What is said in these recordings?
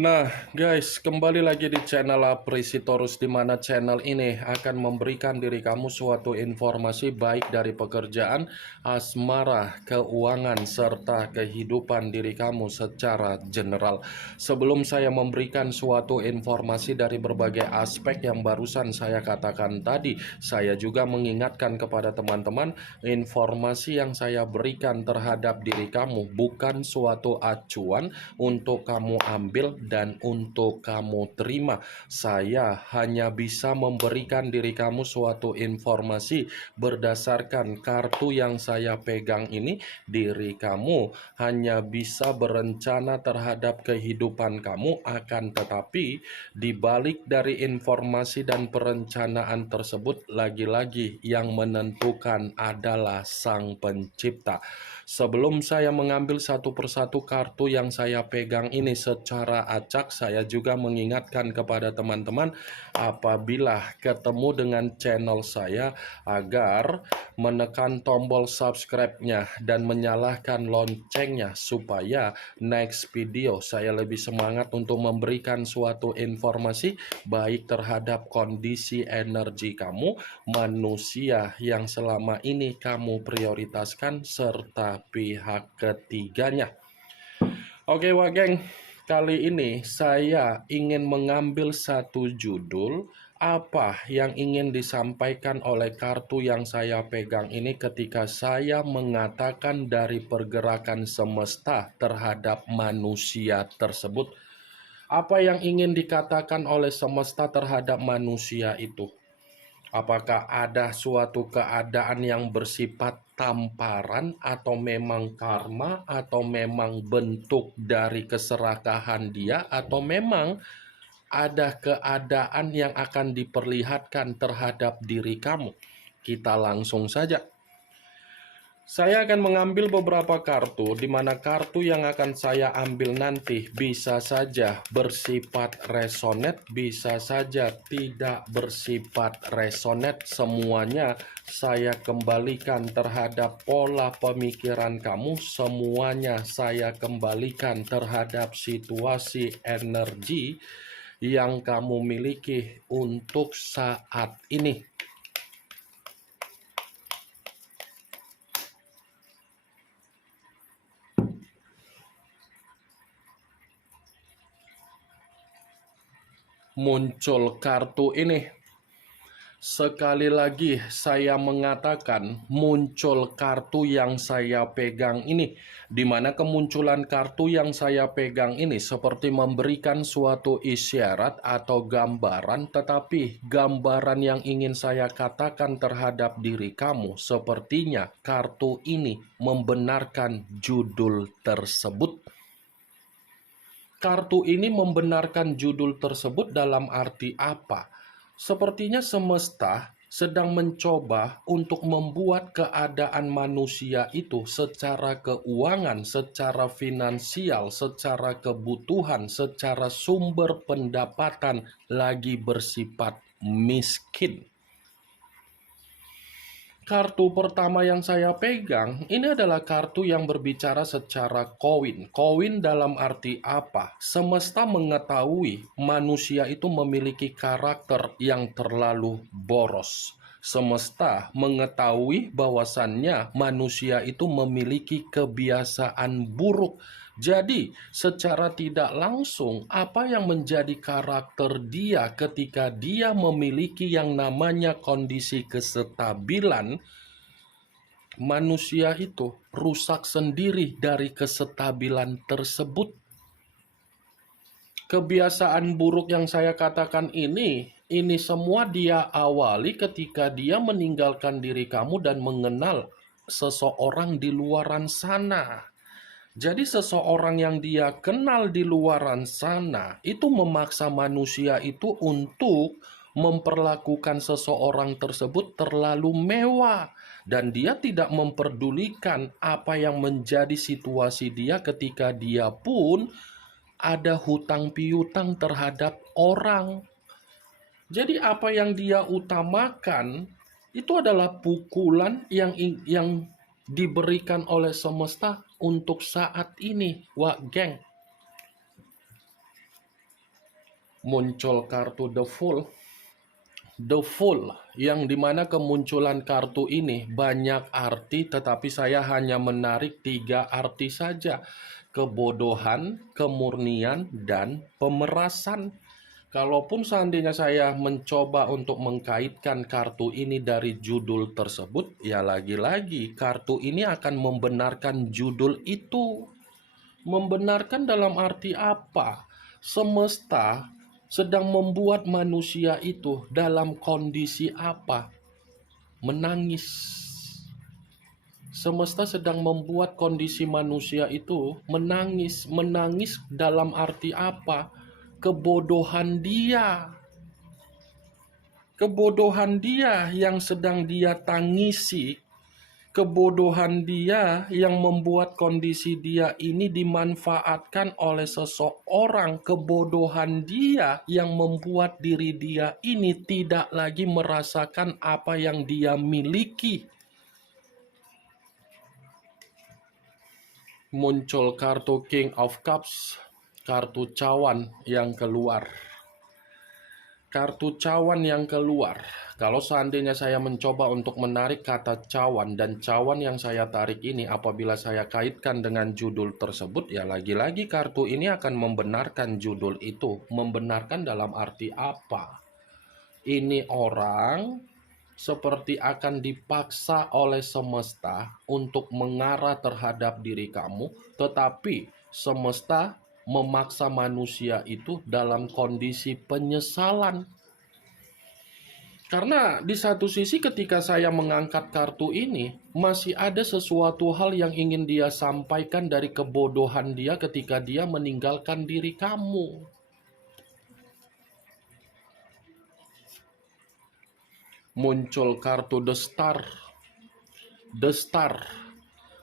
Nah, guys, kembali lagi di channel Apresitorus, di mana channel ini akan memberikan diri kamu suatu informasi baik dari pekerjaan, asmara, keuangan, serta kehidupan diri kamu secara general. Sebelum saya memberikan suatu informasi dari berbagai aspek yang barusan saya katakan tadi, saya juga mengingatkan kepada teman-teman, informasi yang saya berikan terhadap diri kamu bukan suatu acuan untuk kamu ambil dan untuk kamu terima. Saya hanya bisa memberikan diri kamu suatu informasi berdasarkan kartu yang saya pegang ini. Diri kamu hanya bisa berencana terhadap kehidupan kamu, akan tetapi di balik dari informasi dan perencanaan tersebut, lagi-lagi yang menentukan adalah Sang Pencipta. Sebelum saya mengambil satu persatu kartu yang saya pegang ini secara acak, saya juga mengingatkan kepada teman-teman apabila ketemu dengan channel saya agar menekan tombol subscribe-nya dan menyalakan loncengnya supaya next video saya lebih semangat untuk memberikan suatu informasi baik terhadap kondisi energi kamu, manusia yang selama ini kamu prioritaskan, serta pihak ketiganya. Oke, Wak Geng, kali ini saya ingin mengambil satu judul apa yang ingin disampaikan oleh kartu yang saya pegang ini ketika saya mengatakan dari pergerakan semesta terhadap manusia tersebut. Apa yang ingin dikatakan oleh semesta terhadap manusia itu? Apakah ada suatu keadaan yang bersifat tamparan, atau memang karma, atau memang bentuk dari keserakahan dia, atau memang ada keadaan yang akan diperlihatkan terhadap diri kamu? Kita langsung saja. Saya akan mengambil beberapa kartu, di mana kartu yang akan saya ambil nanti bisa saja bersifat resonate, bisa saja tidak bersifat resonate. Semuanya saya kembalikan terhadap pola pemikiran kamu, semuanya saya kembalikan terhadap situasi energi yang kamu miliki untuk saat ini. Muncul kartu ini. Sekali lagi saya mengatakan muncul kartu yang saya pegang ini, di mana kemunculan kartu yang saya pegang ini seperti memberikan suatu isyarat atau gambaran, tetapi gambaran yang ingin saya katakan terhadap diri kamu, sepertinya kartu ini membenarkan judul tersebut. Kartu ini membenarkan judul tersebut dalam arti apa? Sepertinya semesta sedang mencoba untuk membuat keadaan manusia itu secara keuangan, secara finansial, secara kebutuhan, secara sumber pendapatan lagi bersifat miskin. Kartu pertama yang saya pegang, ini adalah kartu yang berbicara secara koin. Koin dalam arti apa? Semesta mengetahui manusia itu memiliki karakter yang terlalu boros. Semesta mengetahui bahwasannya manusia itu memiliki kebiasaan buruk. Jadi, secara tidak langsung, apa yang menjadi karakter dia ketika dia memiliki yang namanya kondisi kesestabilan, manusia itu rusak sendiri dari kesestabilan tersebut. Kebiasaan buruk yang saya katakan ini semua dia awali ketika dia meninggalkan diri kamu dan mengenal seseorang di luaran sana. Jadi seseorang yang dia kenal di luaran sana itu memaksa manusia itu untuk memperlakukan seseorang tersebut terlalu mewah. Dan dia tidak memperdulikan apa yang menjadi situasi dia ketika dia pun ada hutang piutang terhadap orang. Jadi apa yang dia utamakan itu adalah pukulan yang diberikan oleh semesta untuk saat ini, Wak Geng. Muncul kartu The Fool, yang dimana kemunculan kartu ini banyak arti, tetapi saya hanya menarik 3 arti saja: kebodohan, kemurnian, dan pemerasan. Kalaupun seandainya saya mencoba untuk mengkaitkan kartu ini dari judul tersebut, ya lagi-lagi kartu ini akan membenarkan judul itu. Membenarkan dalam arti apa? Semesta sedang membuat manusia itu dalam kondisi apa? Menangis. Semesta sedang membuat kondisi manusia itu menangis. Menangis dalam arti apa? Kebodohan dia. Kebodohan dia yang sedang dia tangisi. Kebodohan dia yang membuat kondisi dia ini dimanfaatkan oleh seseorang. Kebodohan dia yang membuat diri dia ini tidak lagi merasakan apa yang dia miliki. Muncul kartu King of Cups, kartu cawan yang keluar. Kartu cawan yang keluar. Kalau seandainya saya mencoba untuk menarik kata cawan, dan cawan yang saya tarik ini apabila saya kaitkan dengan judul tersebut, ya lagi-lagi kartu ini akan membenarkan judul itu. Membenarkan dalam arti apa? Ini orang seperti akan dipaksa oleh semesta untuk mengarah terhadap diri kamu, tetapi semesta memaksa manusia itu dalam kondisi penyesalan. Karena di satu sisi ketika saya mengangkat kartu ini, masih ada sesuatu hal yang ingin dia sampaikan dari kebodohan dia ketika dia meninggalkan diri kamu. Muncul kartu The Star. The Star,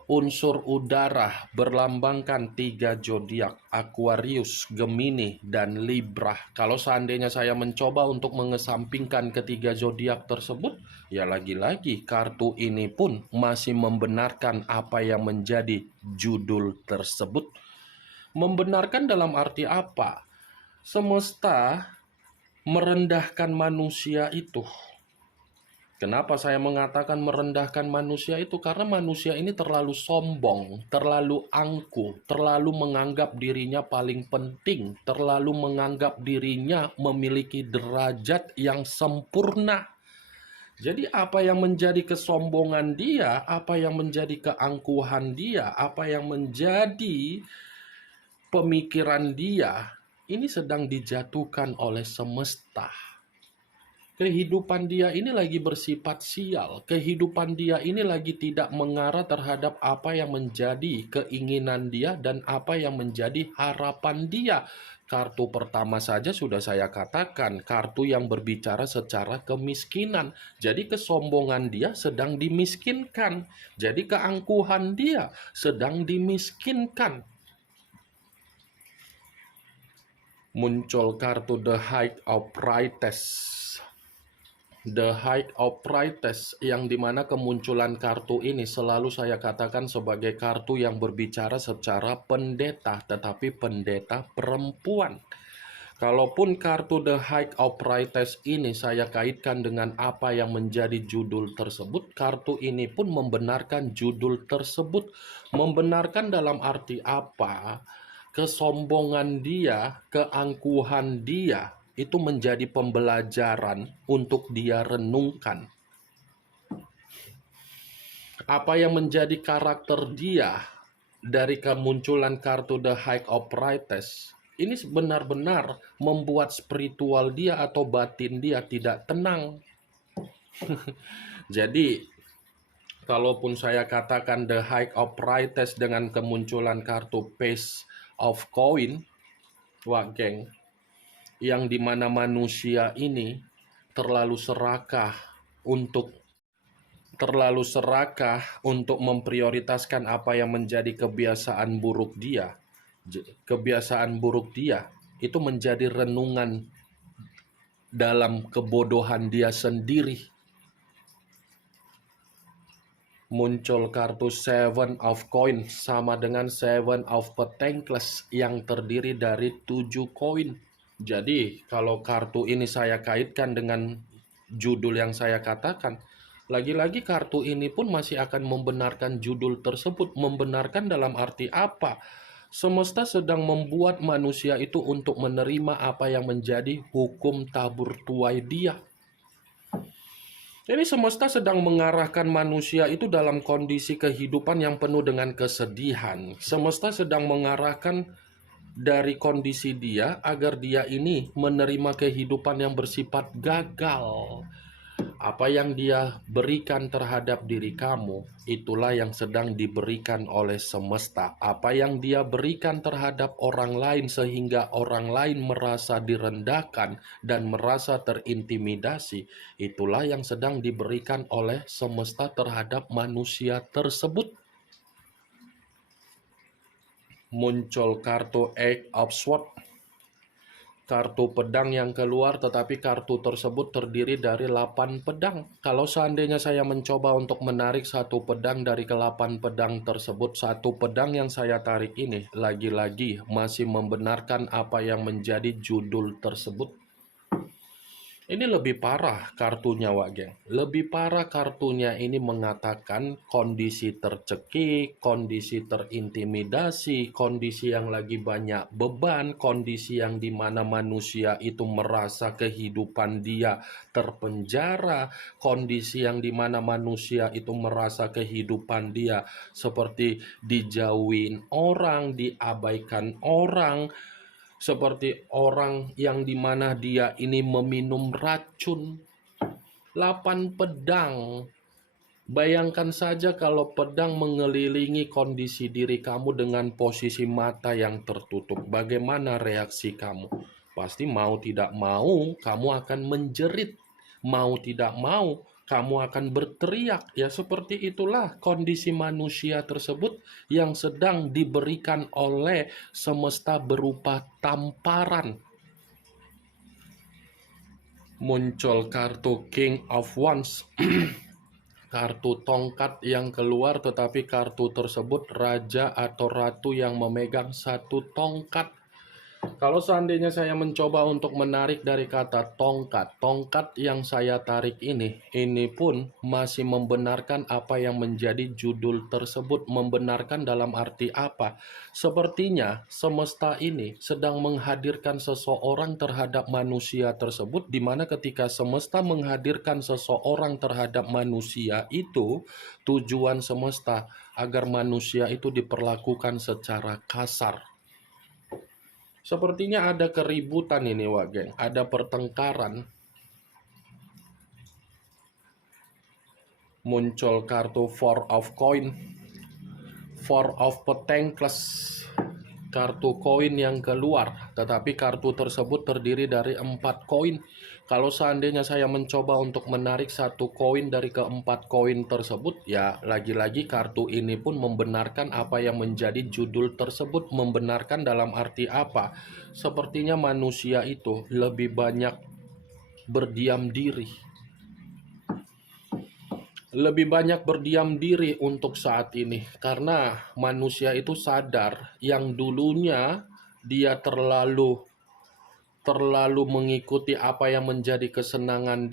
unsur udara, berlambangkan 3 zodiak: Aquarius, Gemini, dan Libra. Kalau seandainya saya mencoba untuk mengesampingkan ketiga zodiak tersebut, ya lagi-lagi kartu ini pun masih membenarkan apa yang menjadi judul tersebut. Membenarkan dalam arti apa? Semesta merendahkan manusia itu. Kenapa saya mengatakan merendahkan manusia itu? Karena manusia ini terlalu sombong, terlalu angkuh, terlalu menganggap dirinya paling penting, terlalu menganggap dirinya memiliki derajat yang sempurna. Jadi apa yang menjadi kesombongan dia, apa yang menjadi keangkuhan dia, apa yang menjadi pemikiran dia, ini sedang dijatuhkan oleh semesta. Kehidupan dia ini lagi bersifat sial. Kehidupan dia ini lagi tidak mengarah terhadap apa yang menjadi keinginan dia dan apa yang menjadi harapan dia. Kartu pertama saja sudah saya katakan, kartu yang berbicara secara kemiskinan. Jadi kesombongan dia sedang dimiskinkan. Jadi keangkuhan dia sedang dimiskinkan. Muncul kartu The High of Priestess. The High of Priestess, yang dimana kemunculan kartu ini selalu saya katakan sebagai kartu yang berbicara secara pendeta, tetapi pendeta perempuan. Kalaupun kartu The High of Priestess ini saya kaitkan dengan apa yang menjadi judul tersebut, kartu ini pun membenarkan judul tersebut. Membenarkan dalam arti apa? Kesombongan dia, keangkuhan dia, itu menjadi pembelajaran untuk dia renungkan. Apa yang menjadi karakter dia dari kemunculan kartu The High of Priestess ini benar-benar membuat spiritual dia atau batin dia tidak tenang. Jadi, kalaupun saya katakan The High of Priestess dengan kemunculan kartu Page of Coin, wah geng, yang dimana manusia ini terlalu serakah untuk memprioritaskan apa yang menjadi kebiasaan buruk dia. Kebiasaan buruk dia itu menjadi renungan dalam kebodohan dia sendiri. Muncul kartu Seven of Coin sama dengan Seven of Pentacles yang terdiri dari 7 koin. Jadi, kalau kartu ini saya kaitkan dengan judul yang saya katakan, lagi-lagi kartu ini pun masih akan membenarkan judul tersebut. Membenarkan dalam arti apa? Semesta sedang membuat manusia itu untuk menerima apa yang menjadi hukum tabur tuai dia. Jadi semesta sedang mengarahkan manusia itu dalam kondisi kehidupan yang penuh dengan kesedihan. Semesta sedang mengarahkan dari kondisi dia agar dia ini menerima kehidupan yang bersifat gagal. Apa yang dia berikan terhadap diri kamu, itulah yang sedang diberikan oleh semesta. Apa yang dia berikan terhadap orang lain sehingga orang lain merasa direndahkan dan merasa terintimidasi, itulah yang sedang diberikan oleh semesta terhadap manusia tersebut. Muncul kartu Eight of Swords, kartu pedang yang keluar, tetapi kartu tersebut terdiri dari 8 pedang. Kalau seandainya saya mencoba untuk menarik satu pedang dari ke-8 pedang tersebut, satu pedang yang saya tarik ini lagi-lagi masih membenarkan apa yang menjadi judul tersebut. Ini lebih parah kartunya, Wak Geng. Lebih parah kartunya ini mengatakan kondisi tercekik, kondisi terintimidasi, kondisi yang lagi banyak beban, kondisi yang dimana manusia itu merasa kehidupan dia terpenjara, kondisi yang dimana manusia itu merasa kehidupan dia seperti dijauhin orang, diabaikan orang, seperti orang yang dimana dia ini meminum racun. 8 pedang. Bayangkan saja kalau pedang mengelilingi kondisi diri kamu dengan posisi mata yang tertutup. Bagaimana reaksi kamu? Pasti mau tidak mau kamu akan menjerit. Mau tidak mau kamu akan berteriak. Ya seperti itulah kondisi manusia tersebut yang sedang diberikan oleh semesta berupa tamparan. Muncul kartu King of Wands. Kartu tongkat yang keluar, tetapi kartu tersebut raja atau ratu yang memegang satu tongkat. Kalau seandainya saya mencoba untuk menarik dari kata tongkat, tongkat yang saya tarik ini pun masih membenarkan apa yang menjadi judul tersebut. Membenarkan dalam arti apa? Sepertinya semesta ini sedang menghadirkan seseorang terhadap manusia tersebut, di mana ketika semesta menghadirkan seseorang terhadap manusia itu, tujuan semesta agar manusia itu diperlakukan secara kasar. Sepertinya ada keributan ini, Wak Geng. Ada pertengkaran. Muncul kartu Four of Coin. Four of Pentacles. Kartu koin yang keluar. Tetapi kartu tersebut terdiri dari 4 koin. Kalau seandainya saya mencoba untuk menarik satu koin dari keempat koin tersebut, ya lagi-lagi kartu ini pun membenarkan apa yang menjadi judul tersebut. Membenarkan dalam arti apa? Sepertinya manusia itu lebih banyak berdiam diri. Lebih banyak berdiam diri untuk saat ini. Karena manusia itu sadar yang dulunya dia terlalu mengikuti apa yang menjadi kesenangan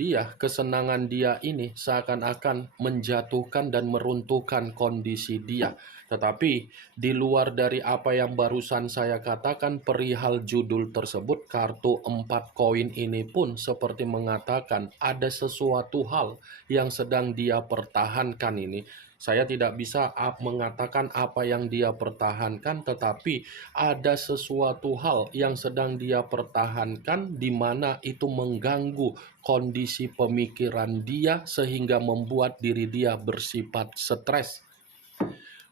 dia ini seakan-akan menjatuhkan dan meruntuhkan kondisi dia. Tetapi di luar dari apa yang barusan saya katakan perihal judul tersebut, kartu 4 koin ini pun seperti mengatakan ada sesuatu hal yang sedang dia pertahankan ini. Saya tidak bisa mengatakan apa yang dia pertahankan, tetapi ada sesuatu hal yang sedang dia pertahankan di mana itu mengganggu kondisi pemikiran dia sehingga membuat diri dia bersifat stres.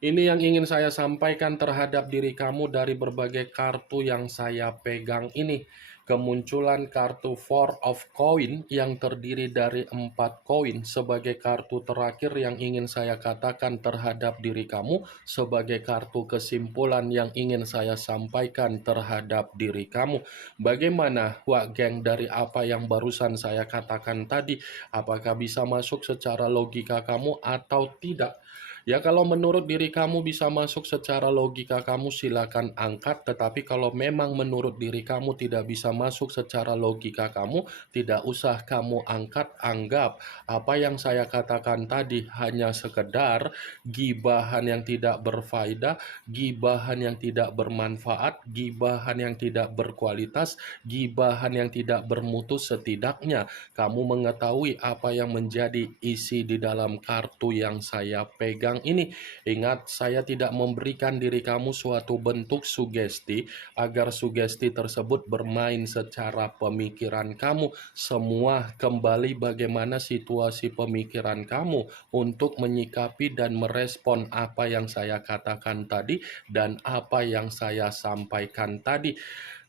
Ini yang ingin saya sampaikan terhadap diri kamu dari berbagai kartu yang saya pegang ini. Kemunculan kartu Four of Coin yang terdiri dari 4 koin sebagai kartu terakhir yang ingin saya katakan terhadap diri kamu, sebagai kartu kesimpulan yang ingin saya sampaikan terhadap diri kamu. Bagaimana, Wak Geng, dari apa yang barusan saya katakan tadi? Apakah bisa masuk secara logika kamu atau tidak? Ya kalau menurut diri kamu bisa masuk secara logika kamu silakan angkat, tetapi kalau memang menurut diri kamu tidak bisa masuk secara logika kamu, tidak usah kamu angkat, anggap apa yang saya katakan tadi hanya sekedar gibahan yang tidak berfaedah, gibahan yang tidak bermanfaat, gibahan yang tidak berkualitas, gibahan yang tidak bermutu. Setidaknya kamu mengetahui apa yang menjadi isi di dalam kartu yang saya pegang ini. Ingat, saya tidak memberikan diri kamu suatu bentuk sugesti agar sugesti tersebut bermain secara pemikiran kamu. Semua kembali bagaimana situasi pemikiran kamu untuk menyikapi dan merespon apa yang saya katakan tadi dan apa yang saya sampaikan tadi.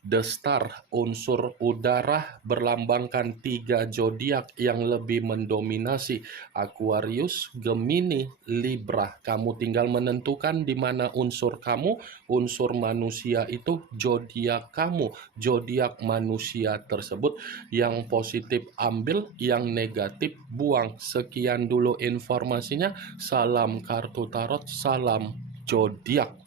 The Star, unsur udara, berlambangkan 3 zodiak yang lebih mendominasi: Aquarius, Gemini, Libra. Kamu tinggal menentukan di mana unsur kamu, unsur manusia itu zodiak kamu, zodiak manusia tersebut. Yang positif ambil, yang negatif buang. Sekian dulu informasinya. Salam kartu tarot, salam zodiak.